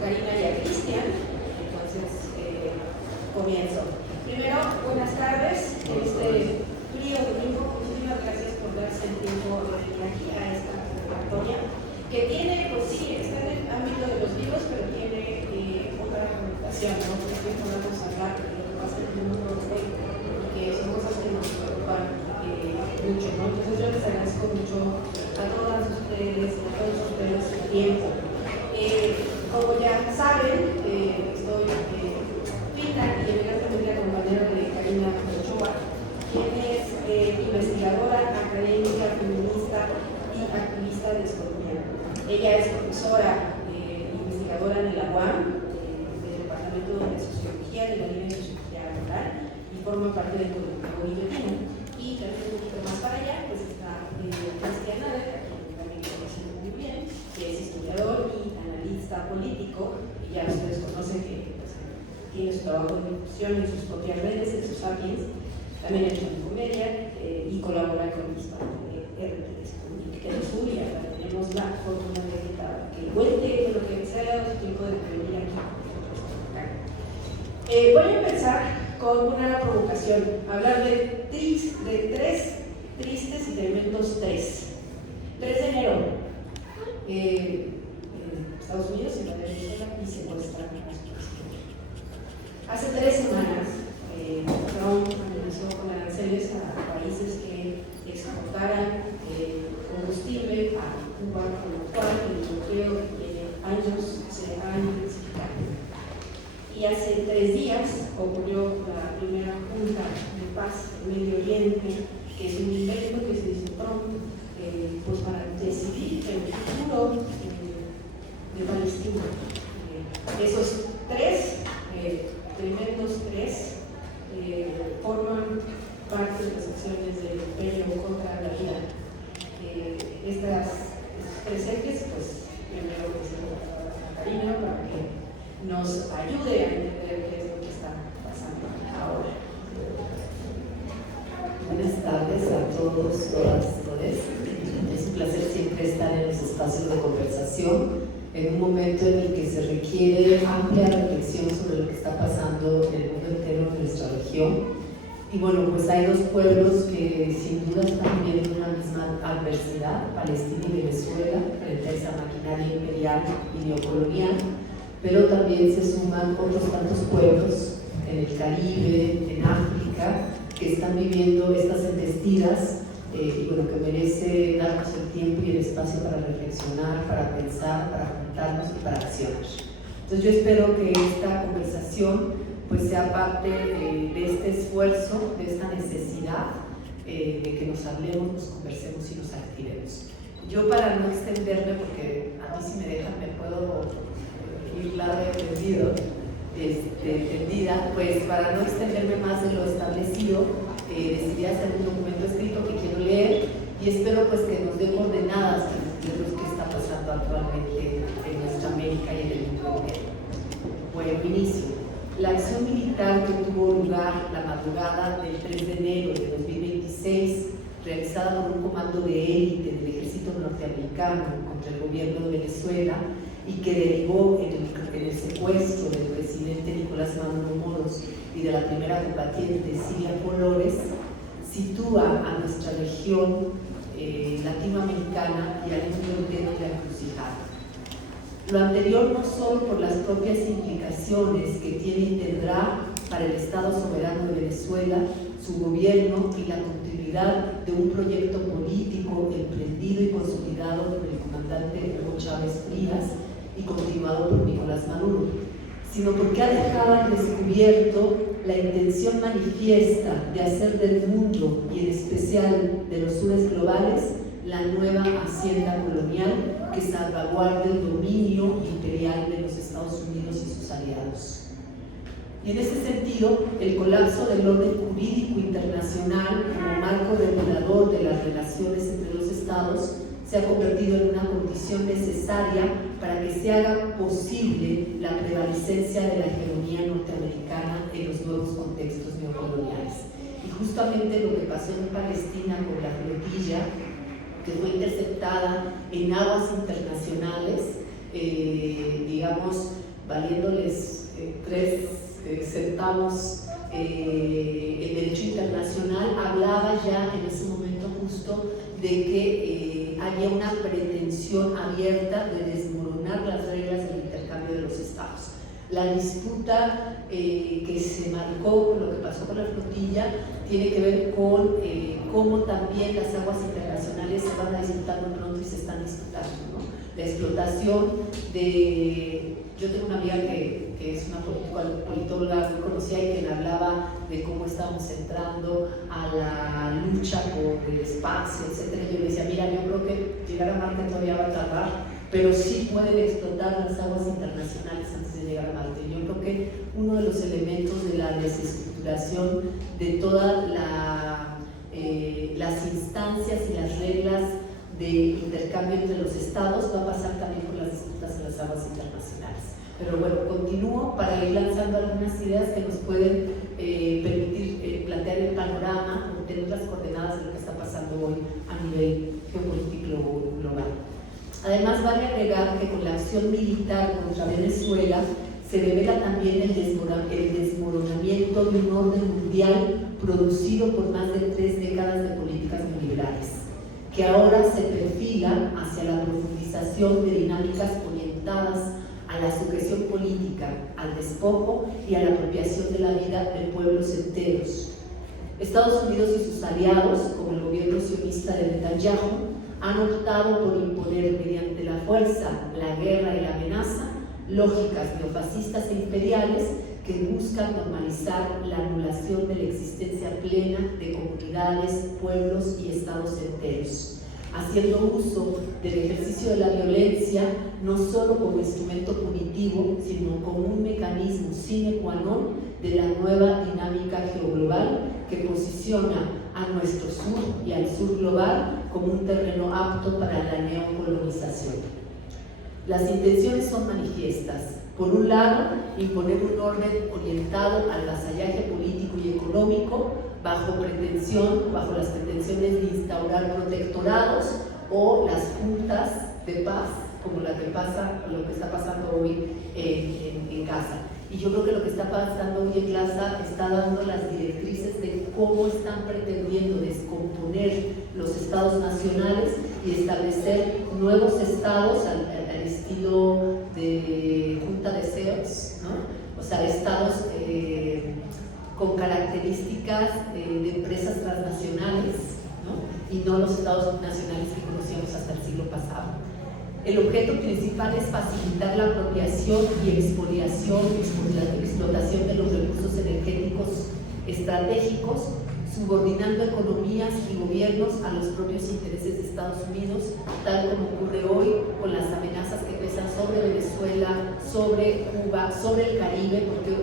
Karina y a Cristian. Entonces, comienzo. Primero, buenas tardes. Este frío domingo, muchísimas gracias por darse el tiempo de venir aquí a esta convocatoria, que tiene, pues sí, está en el ámbito de los libros, pero tiene otra connotación, ¿no? Porque podemos hablar de lo que pasa en el mundo hoy, que son cosas que nos preocupan mucho, ¿no? Entonces yo les agradezco mucho a todas ustedes, a todos ustedes su tiempo. Como ya saben, estoy Linda y evidentemente la compañera de Karina Ochoa, quien es investigadora, académica, feminista y activista descolonial. Ella es profesora investigadora en la UAM, del Departamento de Sociología, de la línea de Sociología Rural, y forma parte del colectivo guillotina. Y también un poquito más para allá, pues está Cristian Nader, a quien también conocen muy bien, que es historiador y analista político, y ya ustedes conocen que pues, tiene su trabajo de difusión en sus propias redes, en sus sapiens, también ha hecho comedia y colabora con Hispano RTV, que es suya. Tenemos la fortuna de que cuente lo que se ha dado su tiempo de venir aquí. Voy a empezar con una provocación, hablar de tres tristes y tremendos tres. 3 de enero, Estados Unidos invade Venezuela y secuestran a los presidentes. Hace 3 semanas, Trump amenazó con aranceles a países que exportaran combustible a Cuba, con lo cual el bloqueo que tiene años se ha intensificado. Y hace 3 días ocurrió la primera junta de paz en Medio Oriente, que es un invento que se hizo Trump pues para decidir el futuro de Palestina. Esos tremendos tres, forman parte de las acciones del imperio contra la vida. Estos 3 ejes, pues primero que se lo a Karina para que nos ayude a entender qué es lo que está pasando ahora. Buenas tardes a todos, todas, todes. Es un placer siempre estar en los espacios de conversación, en un momento en el que se requiere amplia reflexión sobre lo que está pasando en el mundo entero, en nuestra región. Y bueno, pues hay 2 pueblos que sin duda están viviendo una misma adversidad, Palestina y Venezuela, frente a esa maquinaria imperial y neocolonial, pero también se suman otros tantos pueblos en el Caribe, en África, que están viviendo estas embestidas y bueno, que merece darnos el tiempo y el espacio para reflexionar, para pensar, para juntarnos y para accionar. Entonces yo espero que esta conversación pues sea parte de este esfuerzo, de esta necesidad de que nos hablemos, nos conversemos y nos activemos. Yo, para no extenderme, porque a mí si me dejan me puedo ir larga tendida, pues para no extenderme más de lo establecido, decidí hacer un documento escrito que quiero leer y espero pues que nos dé coordenadas de lo que está pasando actualmente en nuestra América y en el mundo entero. Bueno, inicio. La acción militar que tuvo lugar la madrugada del 3 de enero de 2026, realizada por un comando de élite del ejército norteamericano contra el gobierno de Venezuela y que derivó en el secuestro del presidente Nicolás Maduro Moros y de la primera combatiente Silvia Flores, sitúa a nuestra región latinoamericana y al mundo entero de la encrucijada. Lo anterior no solo por las propias implicaciones que tiene y tendrá para el Estado soberano de Venezuela, su gobierno y la continuidad de un proyecto político emprendido y consolidado por el comandante Hugo Chávez Frías y continuado por Nicolás Maduro, sino porque ha dejado al descubierto la intención manifiesta de hacer del mundo y en especial de los sures globales la nueva hacienda colonial que salvaguarde el dominio imperial de los Estados Unidos y sus aliados. Y en ese sentido, el colapso del orden jurídico internacional como marco regulador de las relaciones entre los Estados se ha convertido en una condición necesaria para que se haga posible la prevalecencia de la hegemonía norteamericana en los nuevos contextos neocoloniales. Y justamente lo que pasó en Palestina con la flotilla, que fue interceptada en aguas internacionales, digamos, valiéndoles 3 centavos el derecho internacional, hablaba ya en ese momento justo de que había una pretensión abierta de desmoronar las reglas del intercambio de los estados. La disputa que se marcó con lo que pasó con la flotilla tiene que ver con cómo también las aguas internacionales se van a disputar muy pronto y se están disputando, ¿no? La explotación de... Yo tengo una amiga que es una politóloga muy conocida y que me hablaba de cómo estábamos entrando a la lucha por el espacio, etc. Yo le decía, mira, yo creo que llegar a Marte todavía va a tardar, pero sí pueden explotar las aguas internacionales antes de llegar a Marte. Yo creo que uno de los elementos de la desestructuración de todas las instancias y las reglas de intercambio entre los estados va a pasar también por las disputas en las aguas internacionales. Pero bueno, continúo para ir lanzando algunas ideas que nos pueden permitir plantear el panorama o tener las coordenadas de lo que está pasando hoy a nivel geopolítico global. Además, vale agregar que con la acción militar contra Venezuela se revela también el desmoronamiento de un orden mundial producido por más de 3 décadas de políticas neoliberales, que ahora se perfila hacia la profundización de dinámicas orientadas a la sujeción política, al despojo y a la apropiación de la vida de pueblos enteros. Estados Unidos y sus aliados, como el gobierno sionista de Netanyahu, han optado por imponer mediante la fuerza, la guerra y la amenaza lógicas neofascistas e imperiales que buscan normalizar la anulación de la existencia plena de comunidades, pueblos y estados enteros, haciendo uso del ejercicio de la violencia no solo como instrumento punitivo, sino como un mecanismo sine qua non de la nueva dinámica geoglobal que posiciona a nuestro sur y al sur global como un terreno apto para la neocolonización. Las intenciones son manifiestas. Por un lado, imponer un orden orientado al vasallaje político y económico bajo las pretensiones de instaurar protectorados o las juntas de paz, como lo que está pasando hoy en Gaza. Y yo creo que lo que está pasando hoy en Gaza está dando las directrices de cómo están pretendiendo descomponer los estados nacionales y establecer nuevos estados al estilo de junta de CEOs, ¿no? O sea, estados con características de empresas transnacionales, ¿no? Y no los estados nacionales que conocíamos hasta el siglo pasado. El objeto principal es facilitar la apropiación y expoliación y la explotación de los recursos energéticos estratégicos, subordinando economías y gobiernos a los propios intereses de Estados Unidos, tal como ocurre hoy con las amenazas que pesan sobre Venezuela, sobre Cuba, sobre el Caribe, porque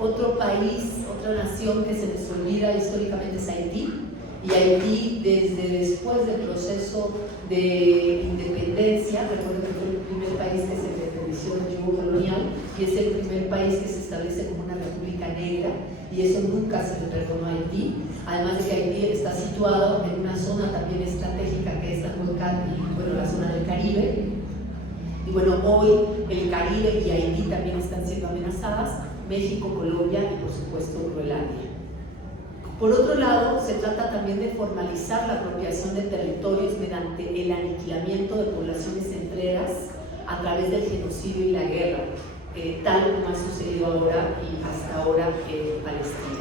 otro país, otra nación que se les olvida históricamente es Haití. Y Haití, desde después del proceso de independencia, recuerdo que fue el primer país que se reconoció el yugo colonial y es el primer país que se establece como una república negra, y eso nunca se le perdonó a Haití, además de que Haití está situado en una zona también estratégica que es la cuenca, la zona del Caribe. Y bueno, hoy el Caribe y Haití también están siendo amenazadas, México, Colombia y por supuesto Groenlandia. Por otro lado, se trata también de formalizar la apropiación de territorios mediante el aniquilamiento de poblaciones enteras a través del genocidio y la guerra, tal como ha sucedido ahora y hasta ahora en Palestina.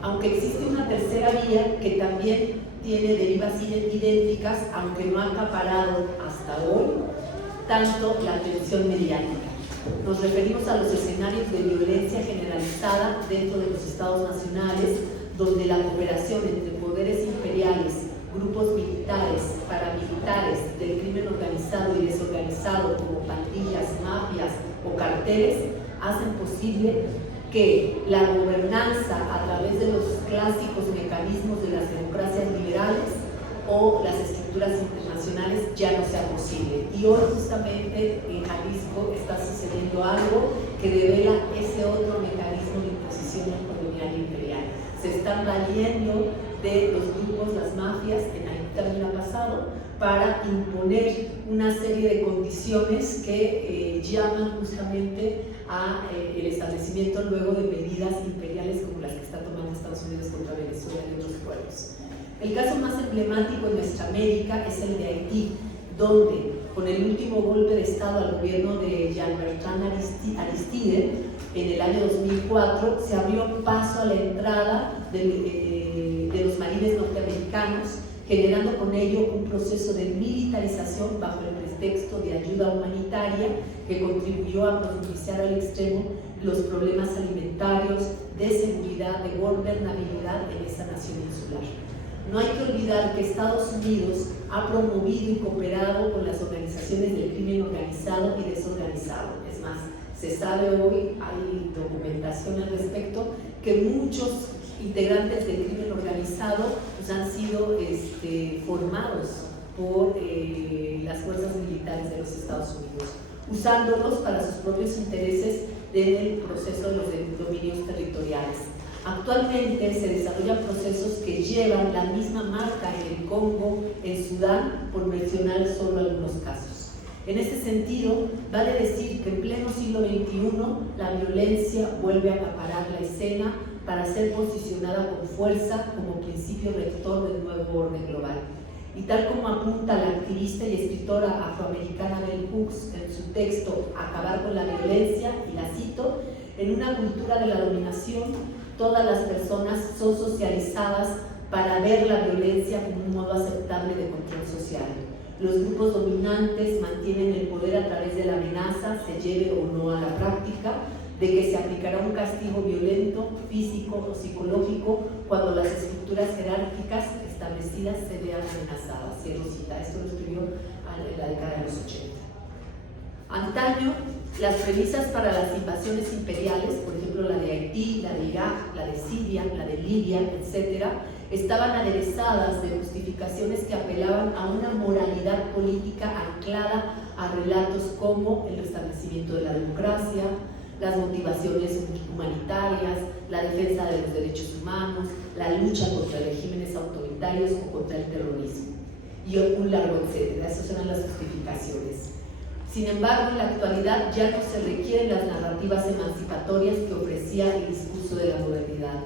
Aunque existe una tercera vía que también tiene derivas idénticas, aunque no ha acaparado hasta hoy tanto la atención mediática. Nos referimos a los escenarios de violencia generalizada dentro de los estados nacionales, donde la cooperación entre poderes imperiales, grupos militares, paramilitares, del crimen organizado y desorganizado como pandillas, mafias o carteles, hacen posible que la gobernanza a través de los clásicos mecanismos de las democracias liberales o las estructuras internacionales ya no sea posible. Y hoy justamente en Jalisco está sucediendo algo que revela ese otro mecanismo de imposición colonial e imperial. Se están valiendo de los grupos, las mafias, en Haití también ha pasado, para imponer una serie de condiciones que llaman justamente a el establecimiento luego de medidas imperiales como las que está tomando Estados Unidos contra Venezuela y otros pueblos. El caso más emblemático en nuestra América es el de Haití, donde con el último golpe de Estado al gobierno de Jean-Bertrand Aristide en el año 2004 se abrió paso a la entrada de los marines norteamericanos, generando con ello un proceso de militarización bajo el pretexto de ayuda humanitaria que contribuyó a profundizar al extremo los problemas alimentarios, de seguridad, de gobernabilidad en esa nación insular. No hay que olvidar que Estados Unidos ha promovido y cooperado con las organizaciones del crimen organizado y desorganizado. Es más, se sabe hoy, hay documentación al respecto, que muchos integrantes del crimen organizado pues, han sido formados por las fuerzas militares de los Estados Unidos, usándolos para sus propios intereses en el proceso de los dominios territoriales. Actualmente se desarrollan procesos que llevan la misma marca en el Congo, en Sudán, por mencionar solo algunos casos. En este sentido, vale decir que en pleno siglo XXI la violencia vuelve a acaparar la escena para ser posicionada con fuerza como principio rector del nuevo orden global. Y tal como apunta la activista y escritora afroamericana Bell Hooks en su texto Acabar con la violencia, y la cito, en una cultura de la dominación, todas las personas son socializadas para ver la violencia como un modo aceptable de control social. Los grupos dominantes mantienen el poder a través de la amenaza, se lleve o no a la práctica, de que se aplicará un castigo violento, físico o psicológico cuando las estructuras jerárquicas establecidas se vean amenazadas. Cierro cita. Esto lo escribió en la década de los 80. Antaño, las premisas para las invasiones imperiales, por ejemplo la de Haití, la de Irak, la de Siria, la de Libia, etc., estaban aderezadas de justificaciones que apelaban a una moralidad política anclada a relatos como el restablecimiento de la democracia, las motivaciones humanitarias, la defensa de los derechos humanos, la lucha contra regímenes autoritarios o contra el terrorismo, y un largo etcétera. Esas eran las justificaciones. Sin embargo, en la actualidad ya no se requieren las narrativas emancipatorias que ofrecía el discurso de la modernidad.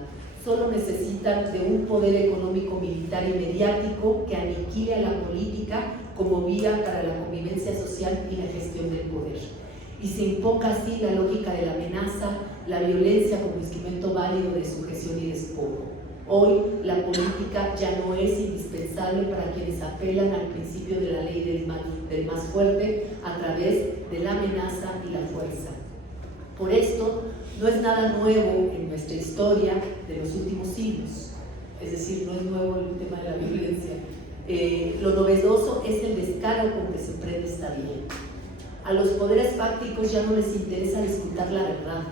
Solo necesitan de un poder económico, militar y mediático que aniquile a la política como vía para la convivencia social y la gestión del poder. Y se invoca así la lógica de la amenaza, la violencia como instrumento válido de sujeción y despojo. Hoy la política ya no es indispensable para quienes apelan al principio de la ley del más fuerte a través de la amenaza y la fuerza. Por esto, no es nada nuevo en nuestra historia de los últimos siglos, es decir, no es nuevo el tema de la violencia. Lo novedoso es el descaro con que se emprende esta vía. A los poderes fácticos ya no les interesa disputar la verdad.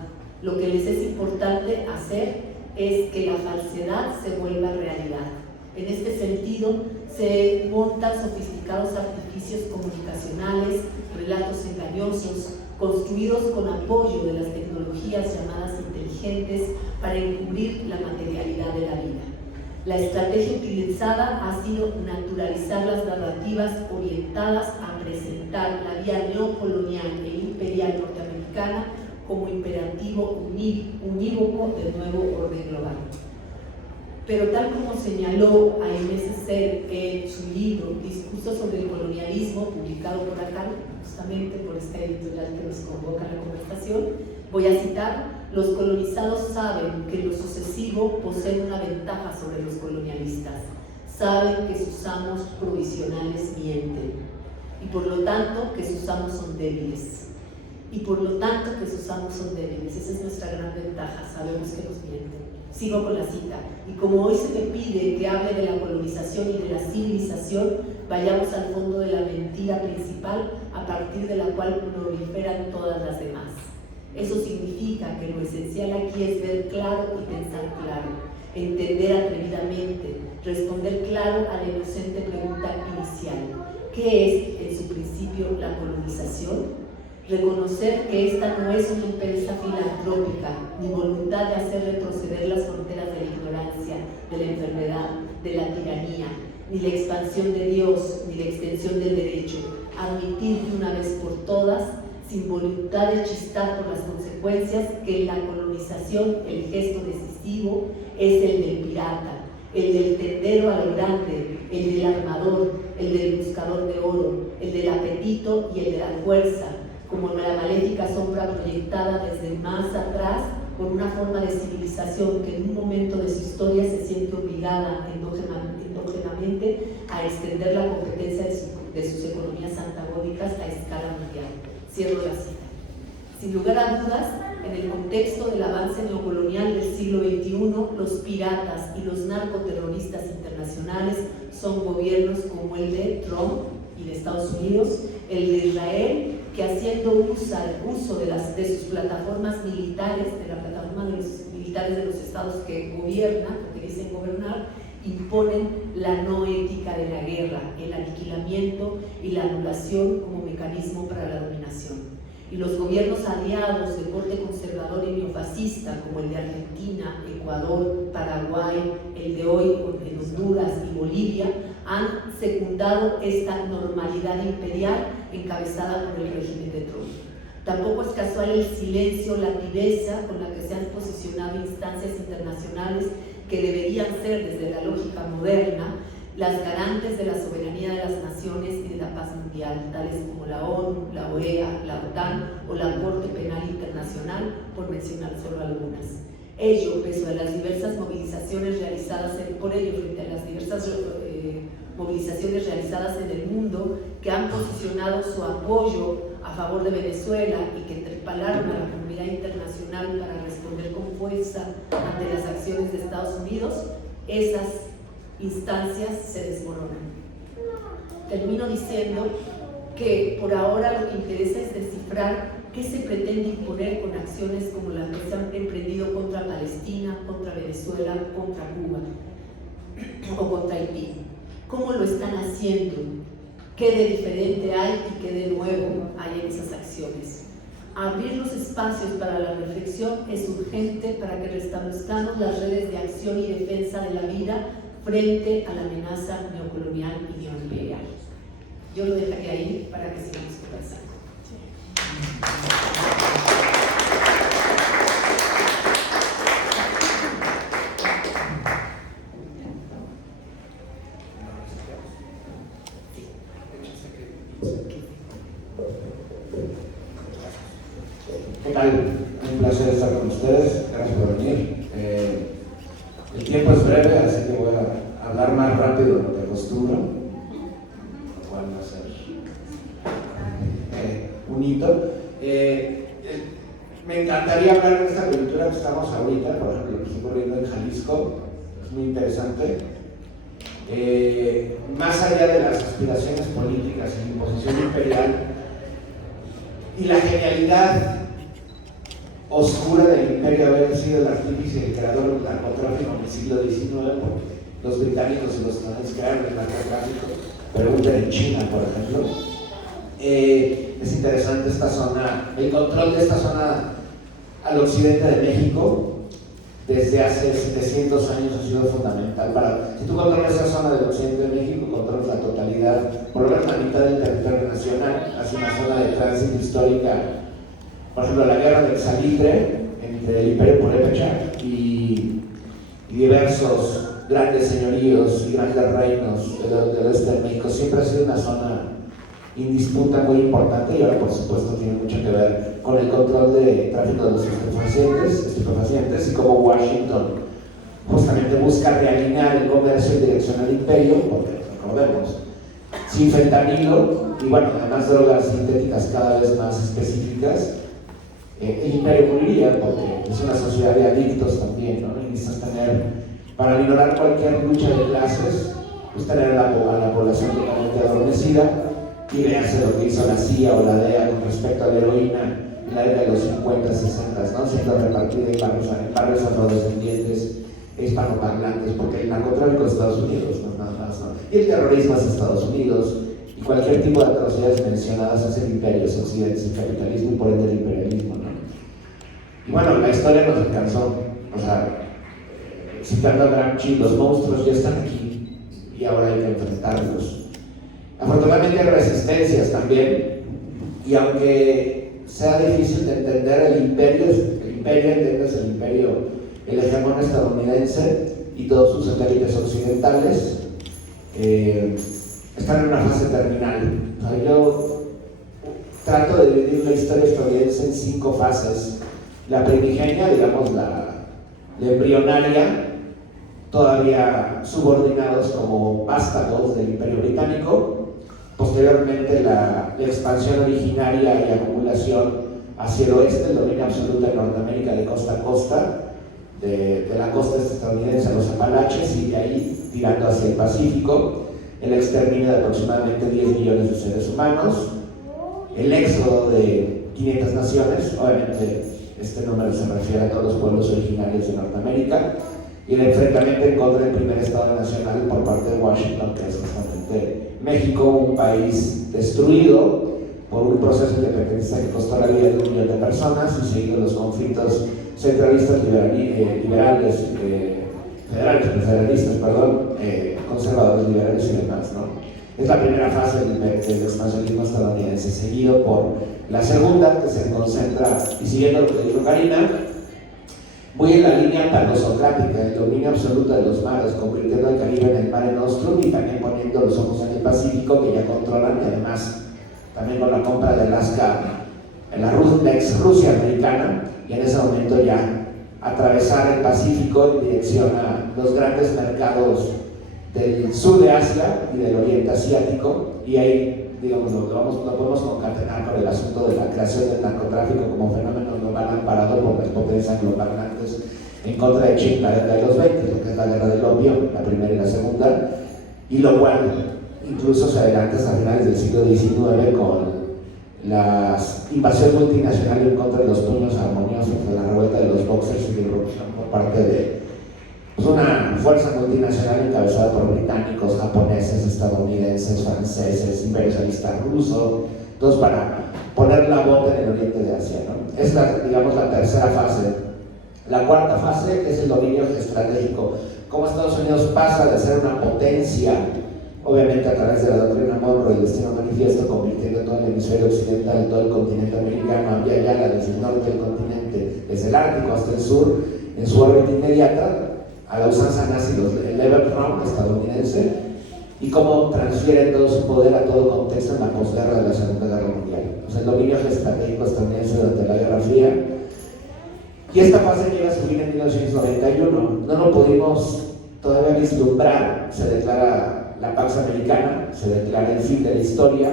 Lo que les es importante hacer es que la falsedad se vuelva realidad. En este sentido, se montan sofisticados artificios comunicacionales, relatos engañosos, construidos con apoyo de las tecnologías llamadas inteligentes para encubrir la materialidad de la vida. La estrategia utilizada ha sido naturalizar las narrativas orientadas a presentar la vía neocolonial e imperial norteamericana como imperativo unívoco del nuevo orden global. Pero tal como señaló Aimé Césaire en su libro Discurso sobre el colonialismo, publicado por acá, justamente por esta editorial que nos convoca a la conversación, voy a citar: los colonizados saben que en lo sucesivo poseen una ventaja sobre los colonialistas, saben que sus amos provisionales mienten, y por lo tanto que sus amos son débiles. Esa es nuestra gran ventaja, sabemos que nos mienten. Sigo con la cita. Y como hoy se me pide que hable de la colonización y de la civilización, vayamos al fondo de la mentira principal a partir de la cual proliferan todas las demás. Eso significa que lo esencial aquí es ver claro y pensar claro, entender atrevidamente, responder claro a la inocente pregunta inicial: ¿qué es en su principio la colonización? Reconocer que esta no es una empresa filantrópica, ni voluntad de hacer retroceder las fronteras de la ignorancia, de la enfermedad, de la tiranía, ni la expansión de Dios, ni la extensión del derecho. Admitir de una vez por todas, sin voluntad de chistar por las consecuencias, que en la colonización el gesto decisivo es el del pirata, el del tendero a lo grande, el del armador, el del buscador de oro, el del apetito y el de la fuerza, como la maléfica sombra proyectada desde más atrás por una forma de civilización que en un momento de su historia se siente obligada endógenamente a extender la competencia de sus economías antagónicas a escala mundial. Cierro la cita. Sin lugar a dudas, en el contexto del avance neocolonial del siglo XXI, los piratas y los narcoterroristas internacionales son gobiernos como el de Trump y de Estados Unidos, el de Israel, que haciendo uso de sus plataformas militares, de la plataforma de los militares de los estados que gobiernan, que dicen gobernar, imponen la no ética de la guerra, el aniquilamiento y la anulación como mecanismo para la dominación. Y los gobiernos aliados de corte conservador y neofascista, como el de Argentina, Ecuador, Paraguay, el de hoy en Honduras y Bolivia, han secundado esta normalidad imperial encabezada por el régimen de Trump. Tampoco es casual el silencio, la viveza con la que se han posicionado instancias internacionales que deberían ser, desde la lógica moderna, las garantes de la soberanía de las naciones y de la paz mundial, tales como la ONU, la OEA, la OTAN o la Corte Penal Internacional, por mencionar solo algunas. Ello, pese a las diversas movilizaciones realizadas frente a las diversas movilizaciones realizadas en el mundo, que han posicionado su apoyo a favor de Venezuela y que interpelaron a la comunidad internacional para responder con fuerza ante las acciones de Estados Unidos, esas instancias se desmoronan. Termino diciendo que por ahora lo que interesa es descifrar qué se pretende imponer con acciones como las que se han emprendido contra Palestina, contra Venezuela, contra Cuba o contra Haití. ¿Cómo lo están haciendo? ¿Qué de diferente hay y qué de nuevo hay en esas acciones? Abrir los espacios para la reflexión es urgente para que restablezcamos las redes de acción y defensa de la vida frente a la amenaza neocolonial y neoimperial. Yo lo dejaría ahí para que sigamos conversando. ¿Qué tal? Un placer estar con ustedes, gracias por venir. El tiempo es breve, así que voy a hablar más rápido de lo que acostumbro, lo cual va a ser un hito. Me encantaría hablar de esta coyuntura que estamos ahorita, por ejemplo, lo que estoy corriendo en Jalisco, es muy interesante. Más allá de las aspiraciones políticas y la imposición imperial y la genialidad oscura del imperio haber sido el artífice y el creador del narcotráfico en el siglo XIX, porque los británicos y los estadounidenses crearon el narcotráfico, pregunten en China, por ejemplo. Es interesante esta zona, el control de esta zona al occidente de México desde hace 700 años ha sido fundamental para, si tú controlas esa zona del occidente de México, controlas la totalidad, por lo menos la mitad del territorio nacional, hacia una zona de tránsito histórica. Por ejemplo, la guerra del salitre entre el Imperio Purépecha y diversos grandes señoríos y grandes reinos del oeste de México siempre ha sido una zona indisputa muy importante, y ahora por supuesto tiene mucho que ver con el control de tráfico de los estupefacientes y cómo Washington justamente busca realinear el comercio en dirección al imperio, porque recordemos, sin fentanilo y bueno, además drogas sintéticas cada vez más específicas, el imperio moriría, porque es una sociedad de adictos también, ¿no? Y necesitas tener, para minorar cualquier lucha de clases, pues tener a la población totalmente adormecida. Y véase lo que hizo la CIA o la DEA con respecto a la heroína en la década de los 50, 60, ¿no? Siendo repartida en barrios afrodescendientes, hispanoparlantes, porque el narcotráfico es Estados Unidos, no nada más, ¿no? Y el terrorismo es Estados Unidos, y cualquier tipo de atrocidades mencionadas es el imperio, es Occidente, es el capitalismo y por ende el imperialismo, ¿no? Y bueno, la historia nos alcanzó, o sea, citando a Gramsci, los monstruos ya están aquí, y ahora hay que enfrentarlos. Afortunadamente hay resistencias también, y aunque sea difícil de entender el imperio, entiendes el imperio, el hegemón estadounidense y todos sus satélites occidentales, están en una fase terminal. O sea, yo trato de dividir la historia estadounidense en 5 fases. La primigenia, digamos la embrionaria, todavía subordinados como vástagos del Imperio Británico. Posteriormente la expansión originaria y acumulación hacia el oeste, el dominio absoluto de Norteamérica de costa a costa, de la costa estadounidense a los Apalaches y de ahí tirando hacia el Pacífico, el exterminio de aproximadamente 10 millones de seres humanos, el éxodo de 500 naciones, obviamente este número se refiere a todos los pueblos originarios de Norteamérica, y el enfrentamiento en contra del primer Estado nacional por parte de Washington, que es justamente México, un país destruido por un proceso independentista que costó la vida de 1 millón de personas y seguido los conflictos centralistas, federalistas, conservadores, liberales y demás, ¿no? Es la primera fase del expansionismo estadounidense, seguido por la segunda, que se concentra, y siguiendo lo que dijo Karina, muy en la línea talosocrática, el dominio absoluto de los mares, convirtiendo el Caribe en el Mare Nostrum y también poniendo los ojos en el Pacífico, que ya controlan, y además también con la compra de Alaska en la ex Rusia americana, y en ese momento ya atravesar el Pacífico en dirección a los grandes mercados del sur de Asia y del Oriente Asiático, y ahí, digamos, lo podemos concatenar con el asunto de la creación del narcotráfico como fenómeno global amparado por las potencias globalantes en contra de China, la década de los 20, lo que es la guerra del opio, la primera y la segunda, y lo cual incluso se adelanta hasta finales del siglo XIX con la invasión multinacional en contra de los puños armoniosos, de la revuelta de los boxers y la irrupción por parte de una fuerza multinacional encabezada por británicos, japoneses, estadounidenses, franceses, imperialistas rusos, todos para poner la bota en el oriente de Asia, ¿no? Es digamos, la tercera fase. La cuarta fase es el dominio estratégico. Cómo Estados Unidos pasa de ser una potencia, obviamente a través de la doctrina Monroe y el destino manifiesto, convirtiendo todo el hemisferio occidental, todo el continente americano, había ya desde el norte del continente, desde el Ártico hasta el sur, en su órbita inmediata, a la usanza nazi, el level ground estadounidense, y cómo transfieren todo su poder a todo contexto en la posguerra de la Segunda Guerra Mundial. O sea, el dominio estratégico estadounidense durante la Guerra Fría. Y esta fase llega a su fin en 1991. No lo pudimos todavía vislumbrar. Se declara la Pax Americana, se declara el fin de la historia,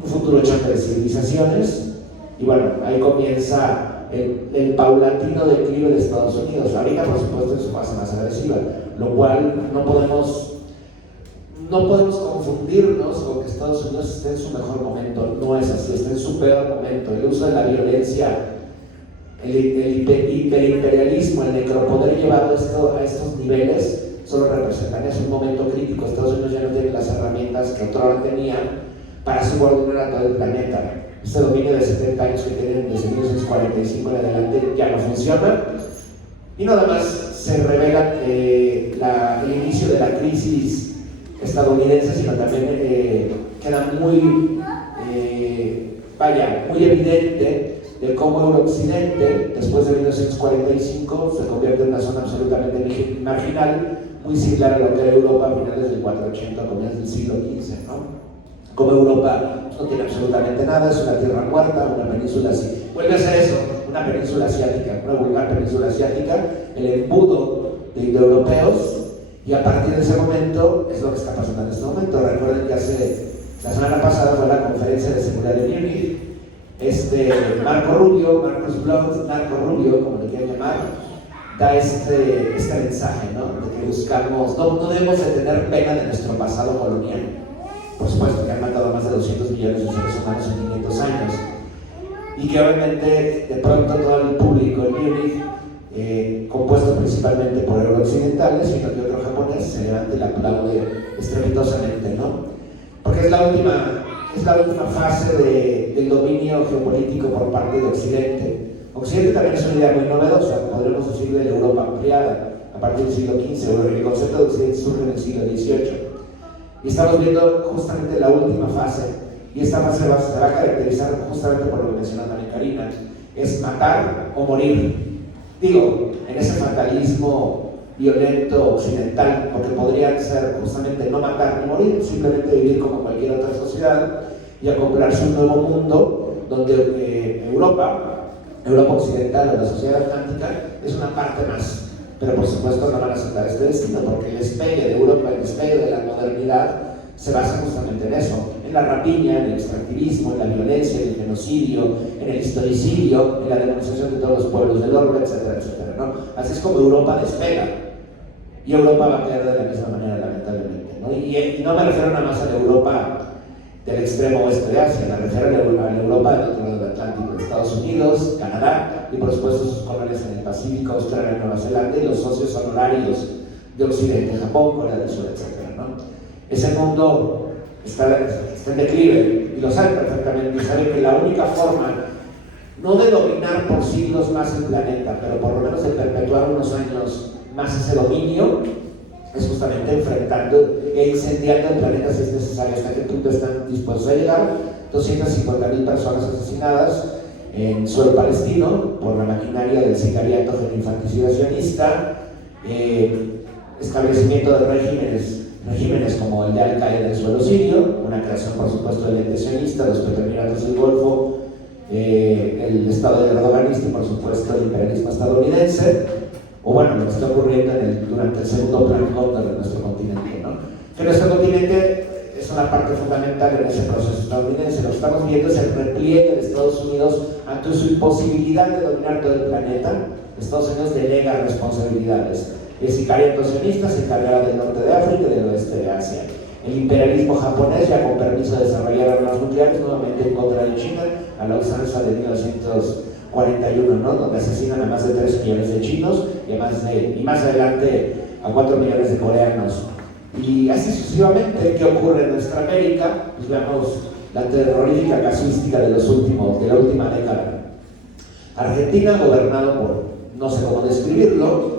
un futuro choque de civilizaciones, y bueno, ahí comienza el paulatino declive de Estados Unidos, ahorita por supuesto en su fase más agresiva, lo cual no podemos confundirnos con que Estados Unidos esté en su mejor momento. No es así, está en su peor momento. El uso de la violencia, el hiperimperialismo, el necropoder llevado a estos niveles solo representan, es un momento crítico. Estados Unidos ya no tiene las herramientas que otrora tenía para subordinar a todo el planeta. Este dominio de 70 años que tienen desde 1945 en adelante ya no funciona, y no nada más se revela el inicio de la crisis estadounidense, sino también queda muy evidente de cómo Eurooccidente, después de 1945, se convierte en una zona absolutamente marginal, muy similar a lo que era Europa a finales del 480, a comienzos del siglo XV, ¿no? Como Europa no tiene absolutamente nada, es una tierra muerta, una península así. Vuelve a ser eso, una península asiática, una vulgar península asiática, el embudo de indoeuropeos, y a partir de ese momento es lo que está pasando en este momento. Recuerden que la semana pasada fue la conferencia de seguridad de Múnich. Marcos Rubio, como le quieran llamar, da este mensaje, ¿no? De que buscamos, no debemos de tener pena de nuestro pasado colonial. Por supuesto que han matado más de 200 millones de seres humanos en 500 años, y que obviamente de pronto todo el público en Múnich, compuesto principalmente por eurooccidentales y no que otro japonés, se levanta y la aplaude estrepitosamente, ¿no? Porque es la última fase del dominio geopolítico por parte de Occidente. Occidente también es una idea muy novedosa, podríamos decir de la Europa ampliada. a partir del siglo XV, el concepto de Occidente surge en el siglo XVIII. Y estamos viendo justamente la última fase, y esta fase se va a caracterizar justamente por lo que mencionó María Karina, es matar o morir. Digo, en ese fatalismo violento occidental, porque podrían ser justamente no matar ni morir, simplemente vivir como cualquier otra sociedad y acoplarse a un nuevo mundo donde Europa occidental o la sociedad atlántica es una parte más. Pero por supuesto no van a aceptar este destino, porque el despegue de Europa, el despegue de la modernidad se basa justamente en eso, en la rapiña, en el extractivismo, en la violencia, en el genocidio, en el historicidio, en la demonización de todos los pueblos del orbe, etcétera, etcétera, ¿no? Así es como Europa despega, y Europa va a caer de la misma manera, lamentablemente, ¿no? Y no me refiero nada más a la Europa del extremo oeste de Asia, me refiero a la Europa del otro lado del Atlántico, de Estados Unidos, Canadá y por supuesto sus colonias en el Pacífico, Australia, Nueva Zelanda y los socios honorarios de Occidente, Japón, Corea del Sur, etc., ¿no? Ese mundo está en declive y lo saben perfectamente y saben que la única forma, no de dominar por siglos más el planeta, pero por lo menos de perpetuar unos años más ese dominio, es justamente enfrentando e incendiando el planeta si es necesario. ¿Hasta qué punto están dispuestos a llegar? 250.000 personas asesinadas en suelo palestino por la maquinaria del sicariato infanticida sionista, establecimiento de regímenes como el de Al-Qaeda en suelo sirio, una creación por supuesto del ente sionista, los petroemiratos del Golfo, el Estado de Erdoganista y por supuesto el imperialismo estadounidense, o bueno, lo que está ocurriendo durante el segundo plan Cóndor de nuestro continente, ¿no? Que nuestro continente es una parte fundamental en ese proceso estadounidense. Lo que estamos viendo es el repliegue de Estados Unidos ante su imposibilidad de dominar todo el planeta. Estados Unidos delega responsabilidades. El sicariato sionista se encargará del norte de África y del oeste de Asia. El imperialismo japonés, ya con permiso de desarrollar armas nucleares, nuevamente en contra de China, a la usanza de 1941, ¿no? Donde asesinan a más de 3 millones de chinos y más adelante a 4 millones de coreanos. Y así sucesivamente, ¿qué ocurre en nuestra América? Pues veamos la terrorífica casuística de la última década. Argentina, gobernado por, no sé cómo describirlo,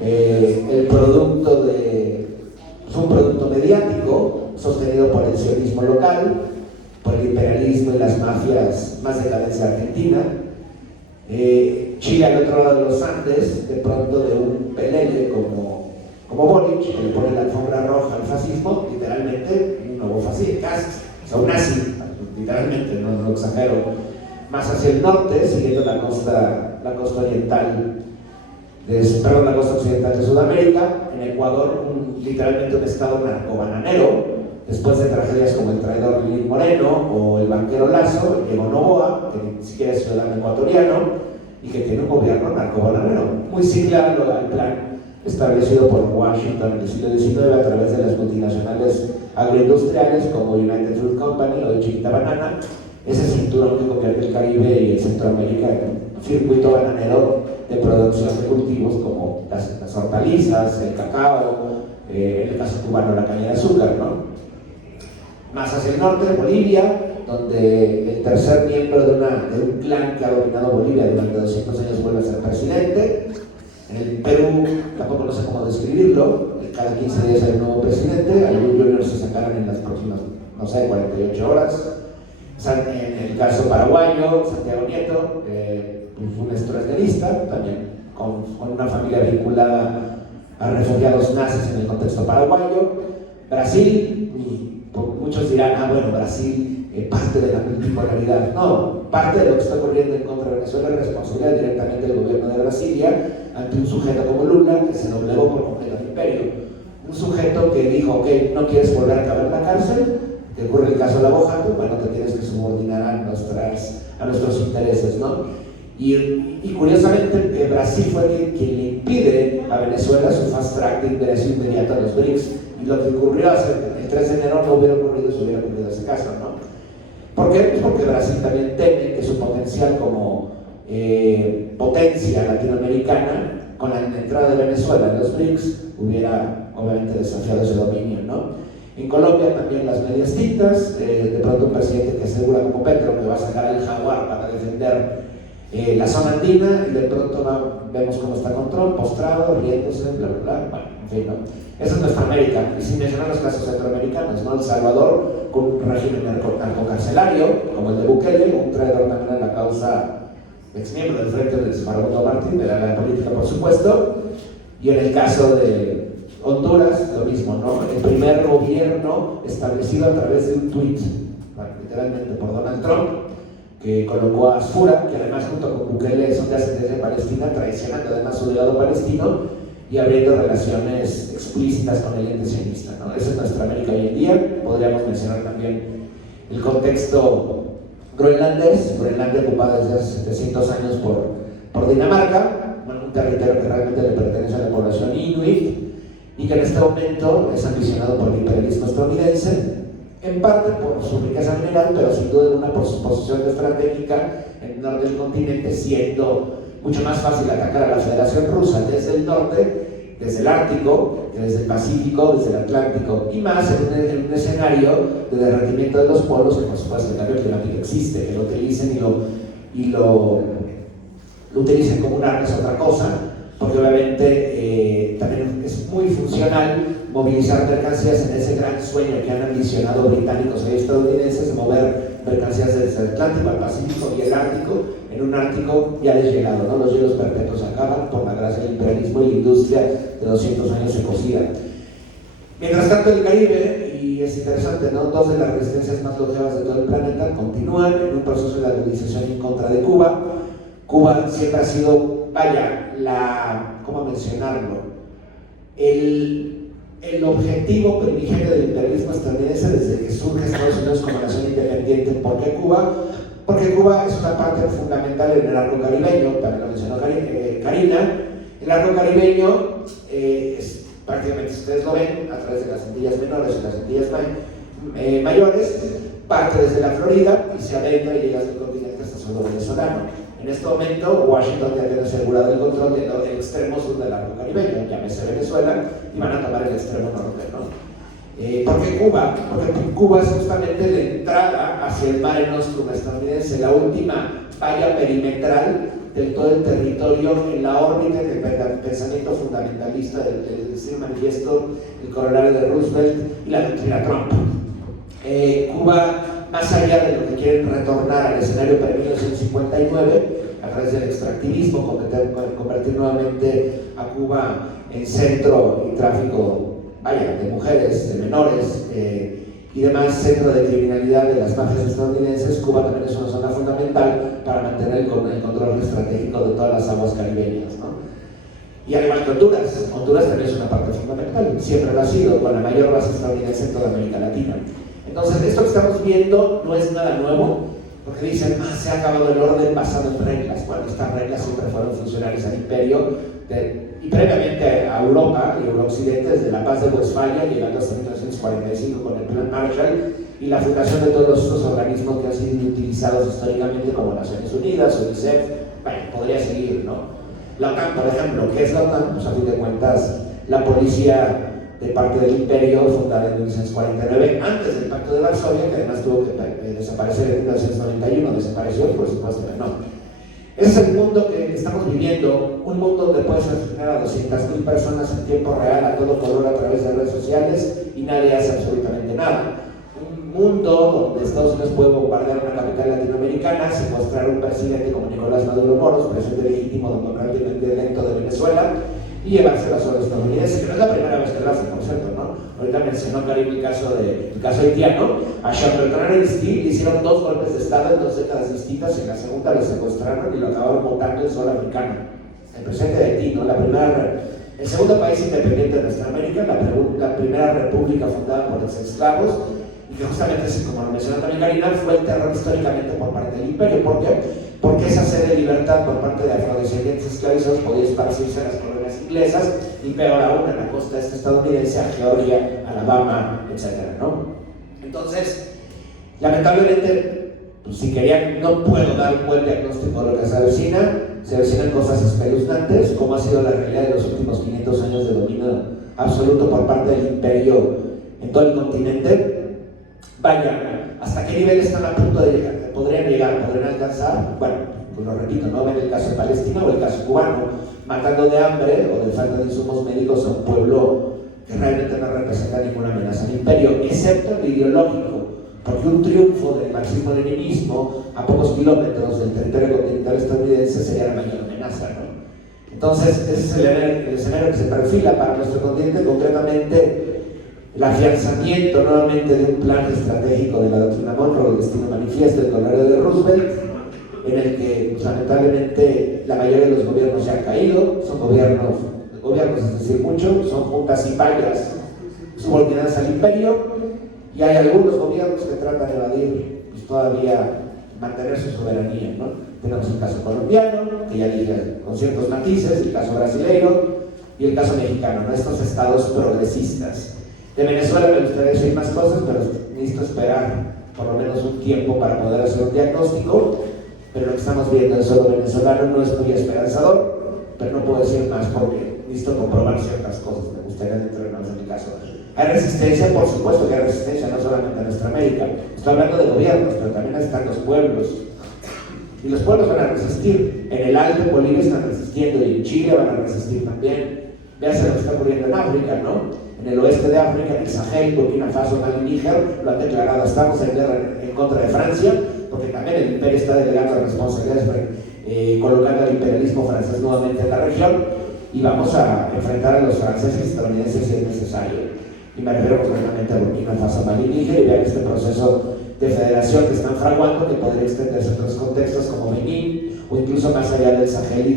el producto es un producto mediático sostenido por el sionismo local, por el imperialismo y las mafias más decadentes de Argentina. Chile al otro lado de los Andes, de pronto de un pelele como Boric, que le pone la alfombra roja al fascismo, literalmente un nuevo fascismo, casi, o sea, un nazi, literalmente, no exagero, más hacia el norte, siguiendo la costa oriental, la costa occidental de Sudamérica. En Ecuador, literalmente un estado narcobananero, después de tragedias como el traidor Lilín Moreno o el banquero Lazo, Diego Noboa, que ni siquiera es ciudadano ecuatoriano y que tiene un gobierno narcobananero, muy similar al plan establecido por Washington en el siglo XIX a través de las multinacionales agroindustriales como United Fruit Company o Chiquita Banana, ese cinturón que convierte el Caribe y el Centroamérica en un circuito bananero de producción de cultivos como las hortalizas, el cacao, en el caso cubano la caña de azúcar, ¿no? Más hacia el norte, Bolivia, donde el tercer miembro de un clan que ha dominado Bolivia durante 200 años vuelve a ser presidente. En el Perú, tampoco no sé cómo describirlo, cada 15 días hay un nuevo presidente, algunos juniors se sacarán en las próximas, 48 horas. En el caso paraguayo, Santiago Nieto, un extraesnerista, también con una familia vinculada a refugiados nazis en el contexto paraguayo. Brasil, muchos dirán, bueno, Brasil parte de la multipolaridad. No, parte de lo que está ocurriendo en contra de Venezuela es responsabilidad directamente del gobierno de Brasilia ante un sujeto como Lula que se doblegó por completo al imperio. Un sujeto que dijo, ok, no quieres volver a acabar en la cárcel, te ocurre el caso de la Bojato, bueno, te tienes que subordinar a nuestros intereses, ¿no? Y curiosamente, Brasil fue quien le impide a Venezuela su fast track de ingreso inmediato a los BRICS. Y lo que ocurrió el 3 de enero no hubiera ocurrido si hubiera ocurrido ese caso, ¿no? ¿Por qué? Pues porque Brasil también teme que su potencial como potencia latinoamericana, con la entrada de Venezuela en los BRICS, hubiera obviamente desafiado ese dominio, ¿no? En Colombia también las medias tintas, de pronto un presidente que asegura como Petro que va a sacar el jaguar para defender la zona andina, y de pronto vemos cómo está con Trump, postrado, riéndose, bla, bla, bla. Bueno, en fin, ¿no? Esa es nuestra América, y sin mencionar los casos centroamericanos, ¿no? El Salvador, con un régimen narcocarcelario, como el de Bukele, un traidor también a la causa, exmiembro del Frente de Farabundo Martín, de la política, por supuesto. Y en el caso de Honduras, lo mismo, ¿no? El primer gobierno establecido a través de un tuit, literalmente por Donald Trump, que colocó a Asfura, que además junto con Bukele son de ascendencia palestina, traicionando además su legado palestino y abriendo relaciones explícitas con el ente sionista, ¿no? Esa es nuestra América hoy en día. Podríamos mencionar también el contexto groenlandés, Groenlandia ocupada desde hace 700 años por Dinamarca, bueno, un territorio que realmente le pertenece a la población inuit y que en este momento es ambicionado por el imperialismo estadounidense, en parte por su riqueza mineral, pero sin duda alguna por su posición estratégica en el norte del continente, siendo mucho más fácil atacar a la Federación Rusa desde el norte, desde el Ártico, que desde el Pacífico, desde el Atlántico, y más en un escenario de derretimiento de los polos, que por supuesto el cambio climático existe, que lo utilicen y lo utilicen como un arma es otra cosa, porque obviamente también es muy funcional movilizar mercancías en ese gran sueño que han ambicionado británicos y estadounidenses de mover mercancías desde el Atlántico al Pacífico y el Ártico, en un Ártico ya desllegado, ¿no? Los hielos perpetuos acaban por la gracia del imperialismo y la industria de 200 años se cocida. Mientras tanto, el Caribe, y es interesante, ¿no? Dos de las resistencias más longevas de todo el planeta continúan en un proceso de agudización en contra de Cuba. Cuba siempre ha sido, ¿cómo mencionarlo? El objetivo primigenio del imperialismo estadounidense desde que surge Estados Unidos como nación independiente. ¿Por qué Cuba? Porque Cuba es una parte fundamental en el arco caribeño, también lo mencionó Karina. El arco caribeño es prácticamente, si ustedes lo ven, a través de las Antillas menores y las Antillas mayores, parte desde la Florida y se adentra y llega hasta el continente, hasta el suelo venezolano. En este momento, Washington ya tiene asegurado el control del extremo sur del arco caribeño, llámese Venezuela, y van a tomar el extremo norte, ¿no? ¿Por qué Cuba? Porque Cuba es justamente la entrada hacia el Mare Nostrum estadounidense, la última valla perimetral de todo el territorio en la órbita del pensamiento fundamentalista del estilo manifiesto, el corolario de Roosevelt y la doctrina Trump. Cuba, más allá de lo que quieren retornar al escenario pre-1959, a través del extractivismo, convertir nuevamente a Cuba en centro y tráfico, de mujeres, de menores y demás, centro de criminalidad de las mafias estadounidenses. Cuba también es una zona fundamental para mantener el control estratégico de todas las aguas caribeñas, ¿no? Y al igual que Honduras también es una parte fundamental, siempre lo ha sido, con la mayor base estadounidense en toda América Latina. Entonces, esto que estamos viendo no es nada nuevo, porque dicen, se ha acabado el orden basado en reglas. Bueno, estas reglas siempre fueron funcionales al imperio y previamente a Europa y a Occidente, desde la Paz de Westfalia, llegando hasta 1945 con el Plan Marshall y la fundación de todos estos organismos que han sido utilizados históricamente como Naciones Unidas, UNICEF, bueno, podría seguir, ¿no? La OTAN, por ejemplo, ¿qué es la OTAN? Pues a fin de cuentas, la policía de parte del imperio, fundada en 1949, antes del Pacto de Varsovia, que además tuvo que desaparecer en 1991, desapareció, por supuesto que no. Ese es el mundo que estamos viviendo, un mundo donde puedes asesinar a 200.000 personas en tiempo real, a todo color, a través de redes sociales, y nadie hace absolutamente nada. Un mundo donde Estados Unidos puede bombardear una capital latinoamericana, secuestrar a un presidente como Nicolás Maduro Moros, presidente legítimo democráticamente electo de Venezuela, y llevarse la sola estadounidense, que no es la primera vez que lo hacen, por cierto, ¿no? Ahorita mencionó Karim el caso haitiano. A Chateaubriand Aristide le hicieron 2 golpes de estado en 2 décadas distintas, y en la segunda lo secuestraron y lo acabaron votando en suelo africano. El presidente de Haití, ¿no? El segundo país independiente de nuestra América, la primera república fundada por los esclavos, y que justamente, como lo mencionó también Karina, fue el terror históricamente por parte del imperio. ¿Por qué? Porque esa sed de libertad por parte de afrodescendientes esclavizados podía esparcirse a las colonias inglesas, y peor aún, en la costa este estadounidense, a Georgia, Alabama, etc., ¿no? Entonces, lamentablemente, pues, si querían, no puedo dar un buen diagnóstico de lo que se avecinan cosas espeluznantes, como ha sido la realidad de los últimos 500 años de dominio absoluto por parte del imperio en todo el continente. Vaya, ¿hasta qué nivel están a punto de llegar? podrían llegar, podrían alcanzar, bueno, pues lo repito, no ven el caso de Palestina o el caso cubano, matando de hambre o de falta de insumos médicos a un pueblo que realmente no representa ninguna amenaza al imperio, excepto el ideológico, porque un triunfo del marxismo-leninismo a pocos kilómetros del territorio continental estadounidense sería la mayor amenaza, ¿no? Entonces, ese es el escenario que se perfila para nuestro continente, concretamente el afianzamiento nuevamente de un plan estratégico de la doctrina Monroe, el destino manifiesto del gobierno de Roosevelt, en el que pues, lamentablemente la mayoría de los gobiernos ya han caído, son gobiernos es decir, muchos, son juntas y vallas subordinadas al imperio, y hay algunos gobiernos que tratan de evadir pues, todavía mantener su soberanía, ¿no? Tenemos el caso colombiano, que ya dije con ciertos matices, el caso brasileño y el caso mexicano, ¿no? Estos estados progresistas. De Venezuela me gustaría decir más cosas, pero necesito esperar por lo menos un tiempo para poder hacer un diagnóstico, pero lo que estamos viendo en el suelo venezolano no es muy esperanzador, pero no puedo decir más porque necesito comprobar ciertas cosas, me gustaría entrar más en mi caso. Hay resistencia, por supuesto que hay resistencia, no solamente en nuestra América, estoy hablando de gobiernos, pero también están los pueblos, y los pueblos van a resistir. En el Alto, en Bolivia están resistiendo, y en Chile van a resistir también. Véase lo que está ocurriendo en África, ¿no? En el oeste de África, en el Sahel, Burkina Faso, Mali y Níger, lo han declarado, estamos en guerra en contra de Francia, porque también el imperio está delegando responsabilidades, colocando al imperialismo francés nuevamente en la región, y vamos a enfrentar a los franceses y estadounidenses si es necesario. Y me refiero concretamente a Burkina Faso, Mali y Níger, y vean este proceso de federación que están fraguando, que podría extenderse a otros contextos como Benín, o incluso más allá del Sahel y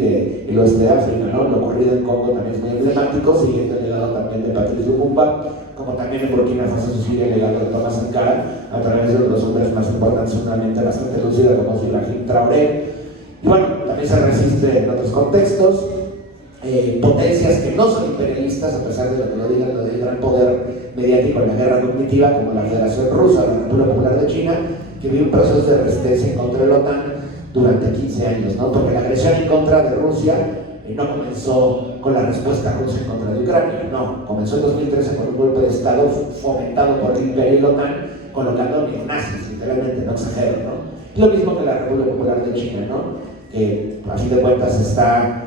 del oeste de África, ¿no? Lo ocurrido en Congo también es muy emblemático, siguiendo el legado también de Patrice Lumumba, como también en Burkina Faso se sigue el legado de Thomas Sankara, a través de los hombres más importantes, una mente bastante lúcida como es Ibrahim Traoré. Y bueno, también se resiste en otros contextos, potencias que no son imperialistas, a pesar de lo que lo digan, lo del gran poder mediático en la guerra cognitiva, como la Federación Rusa, la República Popular de China, que vive un proceso de resistencia en contra de la OTAN durante 15 años, ¿no? Porque la agresión en contra de Rusia no comenzó con la respuesta rusa en contra de Ucrania, no, comenzó en 2013 con un golpe de Estado fomentado por el imperio y la OTAN, colocando neonazis, literalmente, no exagero, ¿no? Lo mismo que la República Popular de China, ¿no? Que a fin de cuentas está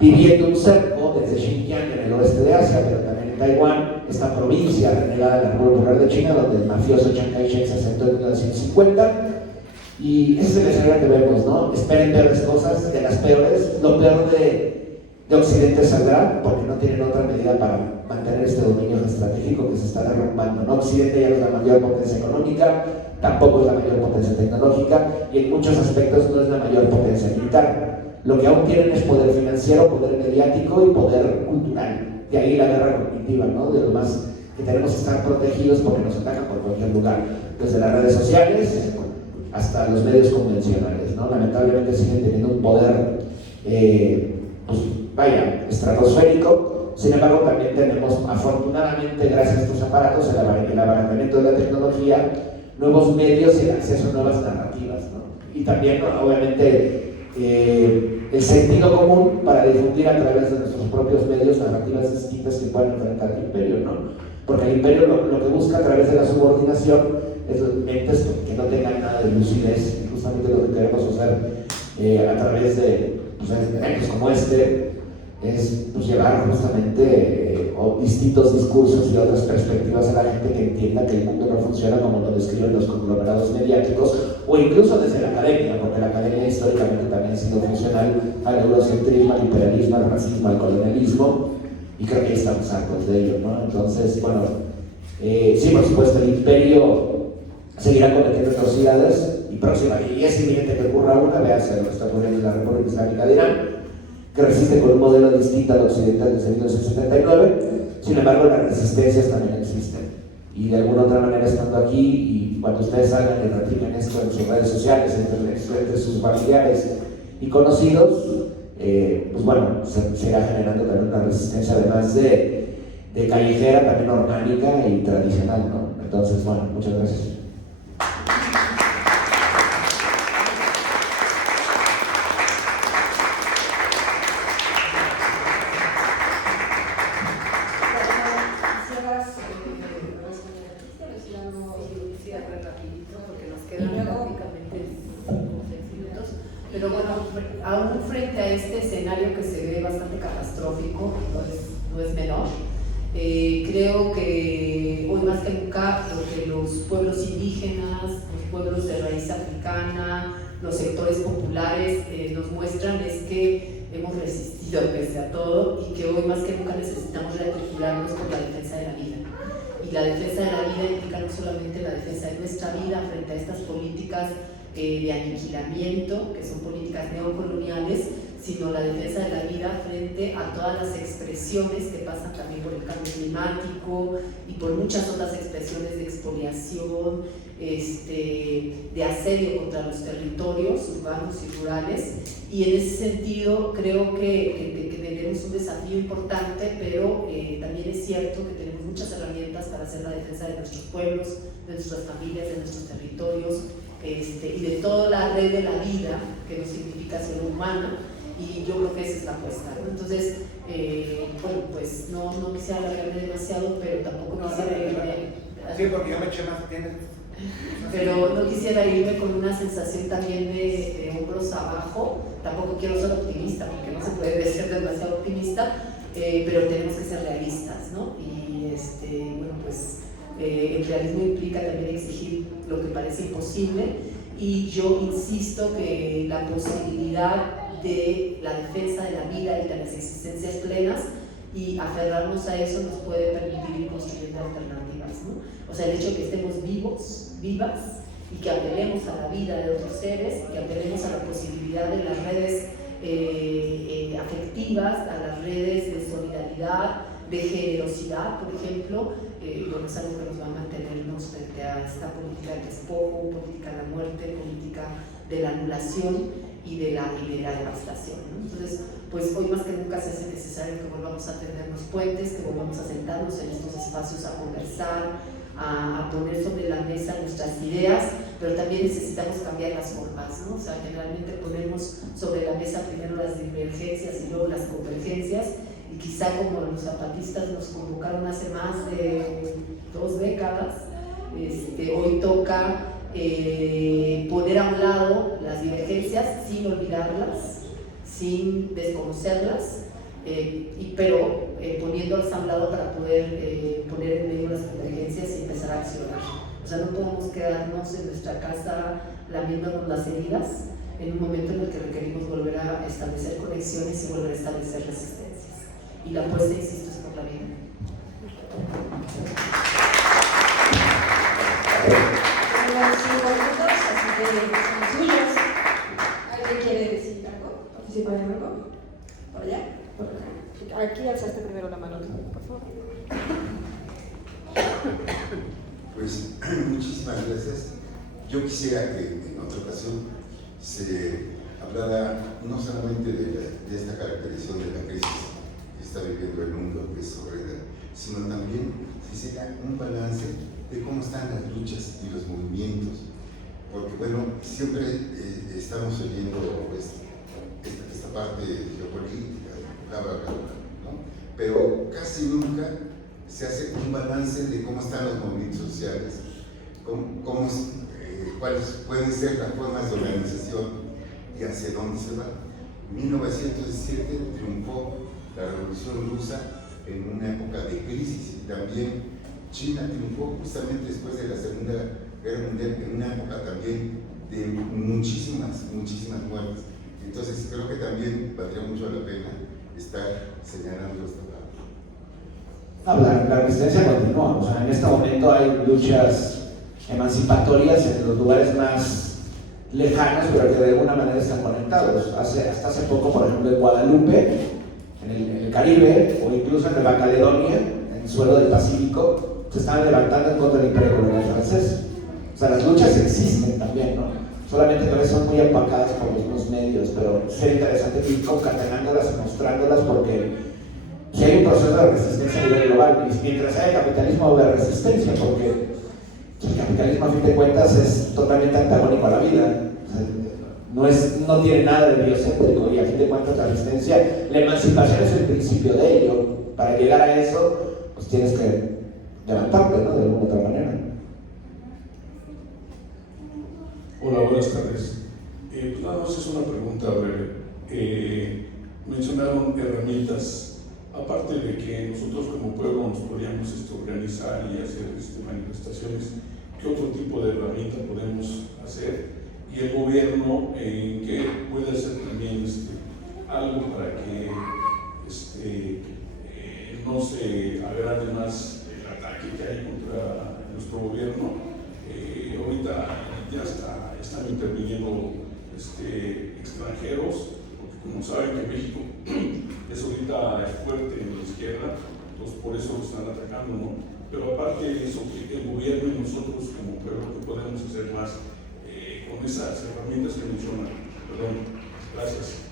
viviendo un cerco desde Xinjiang en el oeste de Asia, pero también en Taiwán, esta provincia renegada de la República Popular de China, donde el mafioso Chiang Kai-shek se asentó en 1950, y ese es el escenario que vemos, ¿no? Esperen peores cosas, de las peores, lo peor de Occidente saldrá, porque no tienen otra medida para mantener este dominio estratégico que se está derrumbando, ¿no? Occidente ya no es la mayor potencia económica, tampoco es la mayor potencia tecnológica, y en muchos aspectos no es la mayor potencia militar. Lo que aún tienen es poder financiero, poder mediático y poder cultural. De ahí la guerra cognitiva, ¿no? De lo más que tenemos que estar protegidos porque nos atacan por cualquier lugar, desde las redes sociales hasta los medios convencionales, ¿no? Lamentablemente siguen teniendo un poder, pues vaya, estratosférico. Sin embargo, también tenemos, afortunadamente, gracias a estos aparatos, el abaratamiento de la tecnología, nuevos medios y el acceso a nuevas narrativas, ¿no? Y también, obviamente, el sentido común para difundir a través de nuestros propios medios narrativas distintas que puedan enfrentar al imperio, ¿no? Porque el imperio lo que busca a través de la subordinación es mentes que no tengan nada de lucidez, y justamente lo que queremos hacer a través de eventos como este es pues, llevar justamente distintos discursos y otras perspectivas a la gente que entienda que el mundo no funciona como lo describen los conglomerados mediáticos o incluso desde la academia, porque la academia históricamente también ha sido funcional al eurocentrismo, al imperialismo, al racismo, al colonialismo, y creo que estamos hartos de ello, ¿no? Entonces, bueno, sí, por supuesto, el imperio seguirá cometiendo atrocidades y es inminente que ocurra una, véase lo que está ocurriendo en la República Islámica de Irán, que resiste con un modelo distinto al occidental desde 1979, sin embargo las resistencias también existen, y de alguna otra manera estando aquí, y cuando ustedes salgan y repliquen esto en sus redes sociales, entre sus familiares y conocidos, pues bueno, se irá generando también una resistencia además de callejera, también orgánica y tradicional, ¿no? Entonces, bueno, muchas gracias. Rapidito porque nos quedan prácticamente Pero bueno, aún frente a este escenario que se ve bastante catastrófico, no es menor, creo que hoy más que nunca lo que los pueblos indígenas, los pueblos de raíz africana, los sectores populares nos muestran es que hemos resistido pese a todo y que hoy más que nunca necesitamos rearticularnos por la defensa de la vida. Y la defensa de la vida implica no solamente la defensa de nuestra vida frente a estas políticas de aniquilamiento, que son políticas neocoloniales, sino la defensa de la vida frente a todas las expresiones que pasan también por el cambio climático y por muchas otras expresiones de expoliación, de asedio contra los territorios urbanos y rurales. Y en ese sentido creo que tenemos un desafío importante, pero también es cierto que tenemos muchas herramientas para hacer la defensa de nuestros pueblos, de nuestras familias, de nuestros territorios, y de toda la red de la vida que nos significa ser humana, y yo creo que esa es la apuesta, ¿no? Entonces, bueno, pues no quisiera alargarme demasiado, pero tampoco quisiera irme. Sí, porque yo me eché más tiempo. Pero no quisiera irme con una sensación también de hombros abajo. Tampoco quiero ser optimista, porque no se puede ser demasiado optimista, pero tenemos que ser realistas, ¿no? Y bueno, pues el realismo implica también exigir lo que parece imposible, y yo insisto que la posibilidad de la defensa de la vida y de las existencias plenas y aferrarnos a eso nos puede permitir ir construyendo alternativas, ¿no? O sea, el hecho de que estemos vivos, vivas, y que apelemos a la vida de otros seres, y que apelemos a la posibilidad de las redes afectivas, a las redes de solidaridad, de generosidad, por ejemplo, bueno, es algo que nos va a mantenernos frente a esta política del despojo, política de la muerte, política de la anulación y de la devastación, ¿no? Entonces, pues hoy más que nunca se hace necesario que volvamos a tendernos puentes, que volvamos a sentarnos en estos espacios a conversar, a poner sobre la mesa nuestras ideas, pero también necesitamos cambiar las formas, ¿no? O sea, generalmente ponemos sobre la mesa primero las divergencias y luego las convergencias, y quizá como los zapatistas nos convocaron hace más de 2 décadas, hoy toca poner a un lado las divergencias sin olvidarlas, sin desconocerlas, pero poniéndolas a un lado para poder poner en medio las convergencias y empezar a accionar. O sea, no podemos quedarnos en nuestra casa lamiéndonos las heridas en un momento en el que requerimos volver a establecer conexiones y volver a establecer resistencias. Y la apuesta, insisto, es por la vida. Tenemos 5 minutos, así que son suyos. ¿Alguien quiere decir algo? ¿Participar en algo? ¿Por allá? ¿Por acá? Aquí alzaste primero la mano, por favor. Pues muchísimas gracias. Yo quisiera que en otra ocasión se hablara no solamente de esta caracterización de la crisis que está viviendo el mundo, que es horrenda, sino también se hiciera un balance de cómo están las luchas y los movimientos, porque bueno, siempre estamos oyendo esta parte geopolítica, bla, bla, bla, ¿no? Pero casi nunca se hace un balance de cómo están los movimientos sociales, cuáles pueden ser las formas de organización y hacia dónde se va. En 1917 triunfó la Revolución Rusa en una época de crisis, y también China triunfó justamente después de la Segunda Guerra Mundial en una época también de muchísimas muertes. Entonces creo que también valdría mucho la pena estar señalando esta parte. La resistencia continúa, o sea, en este momento hay luchas emancipatorias en los lugares más lejanos, pero que de alguna manera están conectados. Hasta hace poco, por ejemplo, en Guadalupe, en el Caribe, o incluso en Nueva Caledonia, en el suelo del Pacífico, se estaban levantando en contra del imperio colonial francés. O sea, las luchas existen también, ¿no? Solamente que a veces son muy opacadas por los mismos medios, pero sería interesante ir concatenándolas y mostrándolas, porque si hay un proceso de resistencia a nivel global, y mientras haya capitalismo va a haber resistencia, porque el capitalismo a fin de cuentas es totalmente antagónico a la vida. O sea, no tiene nada de biocéntrico, y a fin de cuentas la resistencia, la emancipación es el principio de ello. Para llegar a eso, pues tienes que levantarte, ¿no? De alguna otra manera. Hola, buenas tardes. Pues nada más es una pregunta breve. Mencionaron herramientas, aparte de que nosotros como pueblo nos podríamos organizar y hacer manifestaciones, ¿qué otro tipo de herramienta podemos hacer? Y el gobierno, ¿en qué puede hacer también algo para que no se agrande más el ataque que hay contra nuestro gobierno? Ahorita ya están interviniendo extranjeros, porque como saben que México es ahorita fuerte en la izquierda, entonces por eso lo están atacando, ¿no? Pero aparte de eso, el gobierno y nosotros como pueblo, ¿qué podemos hacer más con esas herramientas que mencionan? Perdón, gracias.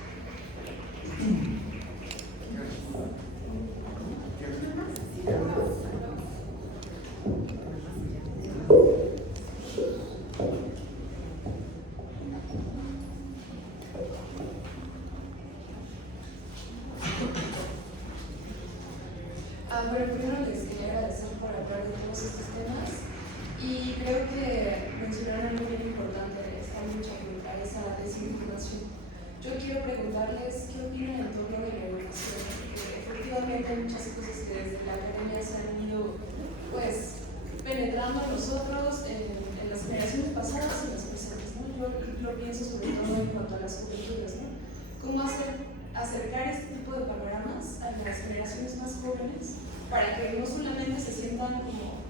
Bueno, primero les quería agradecer por hablar de todos estos temas y creo que mencionaron algo bien importante, esta lucha contra esa desinformación. Yo quiero preguntarles qué opinan en torno de la educación, porque efectivamente hay muchas cosas que desde la academia se han ido pues penetrando a nosotros en las generaciones pasadas y las presentes, ¿no? Yo lo pienso sobre todo en cuanto a las juventudes, ¿no? ¿Cómo acercar este tipo de panoramas a las generaciones más jóvenes para que no solamente se sientan como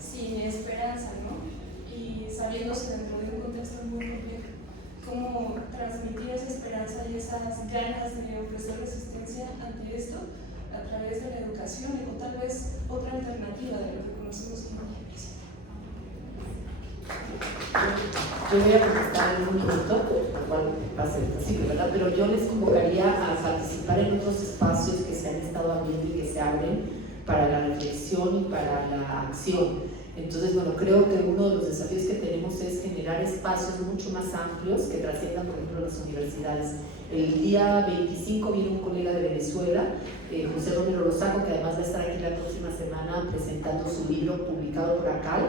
sin esperanza, ¿no? Y sabiéndose dentro de un contexto muy complejo, cómo transmitir esa esperanza y esas ganas de ofrecer resistencia ante esto a través de la educación y con tal vez otra alternativa de lo que conocemos como democracia. Yo voy a contestar en un minuto, cual va a ser así, ¿verdad? Pero yo les convocaría a participar en otros espacios que se han estado abriendo y que se abren para la reflexión y para la acción. Entonces, bueno, creo que uno de los desafíos que tenemos es generar espacios mucho más amplios que trasciendan, por ejemplo, las universidades. El día 25 viene un colega de Venezuela, José Romero Lozaco, que además va a estar aquí la próxima semana presentando su libro publicado por ACAL.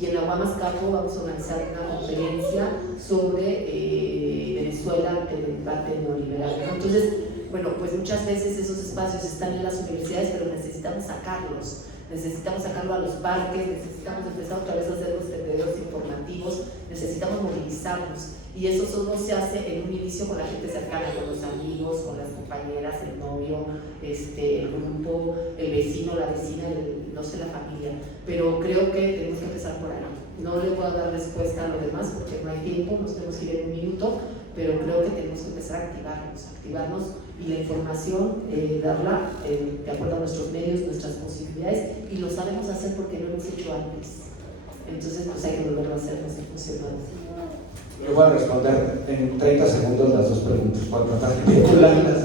Y en la Guamas Capo vamos a organizar una conferencia sobre Venezuela ante el debate neoliberal. Entonces, bueno, pues muchas veces esos espacios están en las universidades, pero necesitamos sacarlos a los parques, necesitamos empezar otra vez a hacer los tendederos informativos, necesitamos movilizarnos. Y eso solo se hace en un inicio con la gente cercana, con los amigos, con las compañeras, el novio, el grupo, el vecino, la vecina, no sé, la familia. Pero creo que tenemos que empezar por ahí. No le puedo dar respuesta a lo demás porque no hay tiempo, nos tenemos que ir en un minuto, pero creo que tenemos que empezar a activarnos y la información, darla de acuerdo a nuestros medios, nuestras posibilidades, y lo sabemos hacer porque lo hemos hecho antes. Entonces, pues hay que volverlo a hacer, nos ha funcionado. Yo voy a responder en 30 segundos las dos preguntas para tratar de vincularlas.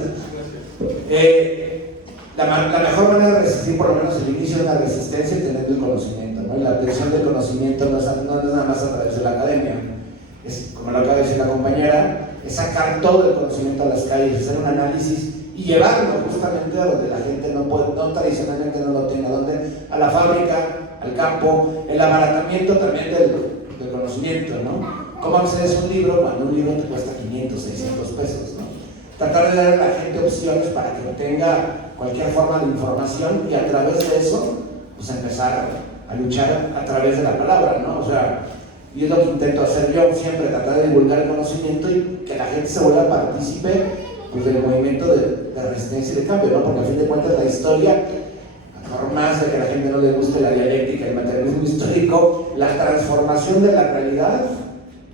La mejor manera de resistir, por lo menos el inicio de una resistencia, es teniendo el conocimiento, ¿no? Y la obtención del conocimiento no es nada más a través de la academia. Es, como lo acaba de decir la compañera, es sacar todo el conocimiento a las calles, hacer un análisis y llevarlo justamente a donde la gente no tradicionalmente no lo tiene, a la fábrica, al campo, el abaratamiento también del conocimiento, ¿no? ¿Cómo accedes a un libro cuando un libro te cuesta 500, 600 pesos, ¿no? Tratar de dar a la gente opciones para que obtenga cualquier forma de información y a través de eso, pues empezar a luchar a través de la palabra, ¿no? O sea, y es lo que intento hacer yo siempre, tratar de divulgar el conocimiento y que la gente se vuelva partícipe, pues, del movimiento de resistencia y de cambio, ¿no? Porque al fin de cuentas la historia, por más de que a la gente no le guste la dialéctica, el materialismo histórico, la transformación de la realidad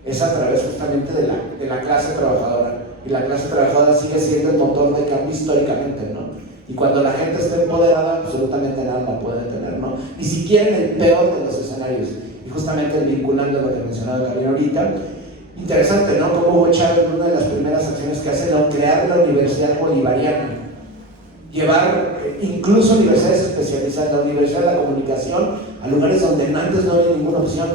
es a través justamente de la clase trabajadora, y la clase trabajadora sigue siendo el motor de cambio históricamente, ¿no? Y cuando la gente está empoderada, absolutamente nada la puede detener, ¿no? Ni siquiera en el peor de los escenarios. Y justamente vinculando lo que mencionaba Karina ahorita, interesante, ¿no? Como Hugo Chávez, una de las primeras acciones que hace, ¿no? Crear la Universidad Bolivariana, llevar incluso universidades especializadas, la Universidad de la Comunicación, a lugares donde antes no había ninguna opción,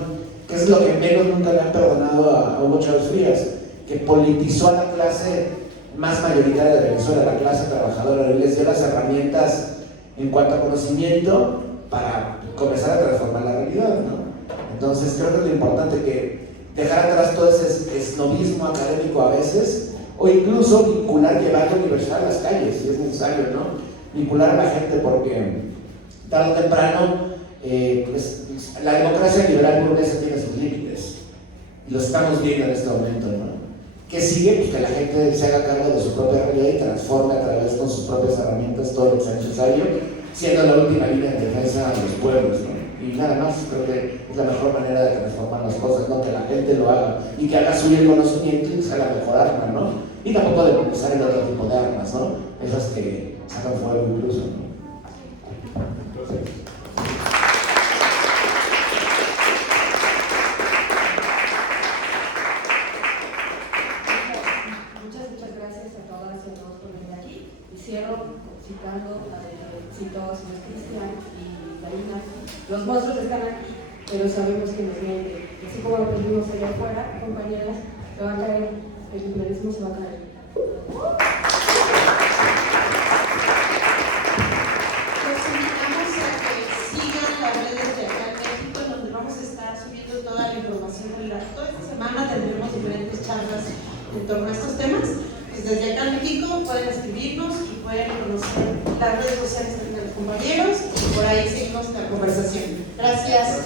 que es lo que menos nunca le han perdonado a Hugo Chávez Frías, que politizó a la clase más mayoritaria de Venezuela, la clase trabajadora, y les dio las herramientas en cuanto a conocimiento para comenzar a transformar la realidad, ¿no? Entonces creo que es lo importante, que dejar atrás todo ese esnobismo académico a veces, o incluso vincular, llevar la universidad a las calles, si es necesario, ¿no? Vincular a la gente, porque tarde o temprano, pues, la democracia liberal burguesa tiene sus límites, y lo estamos viendo en este momento, ¿no? ¿Qué sigue? Pues que la gente se haga cargo de su propia realidad y transforme a través con sus propias herramientas todo lo que sea necesario, siendo la última línea de defensa de los pueblos, ¿no? Y nada más, creo que es la mejor manera de transformar las cosas, ¿no? Que la gente lo haga y que haga suyo el conocimiento y que sea la mejor arma, ¿no? Y tampoco demonizar el otro tipo de armas, ¿no? Esas que sacan fuego incluso, ¿no? Muchas gracias a todas y a todos por venir aquí. Y cierro citando a citó a señor Cristian y Karina. Los monstruos están aquí, pero sabemos que nos mienten. Así como lo pedimos allá afuera, compañeras, se va a caer, el imperialismo se va a caer. Los invitamos a que sigan las redes de acá en México, en donde vamos a estar subiendo toda la información. Toda esta semana tendremos diferentes charlas en torno a estos temas. Pues desde acá en México pueden escribirnos y pueden conocer las redes sociales de los compañeros y por ahí seguimos la conversación. Gracias.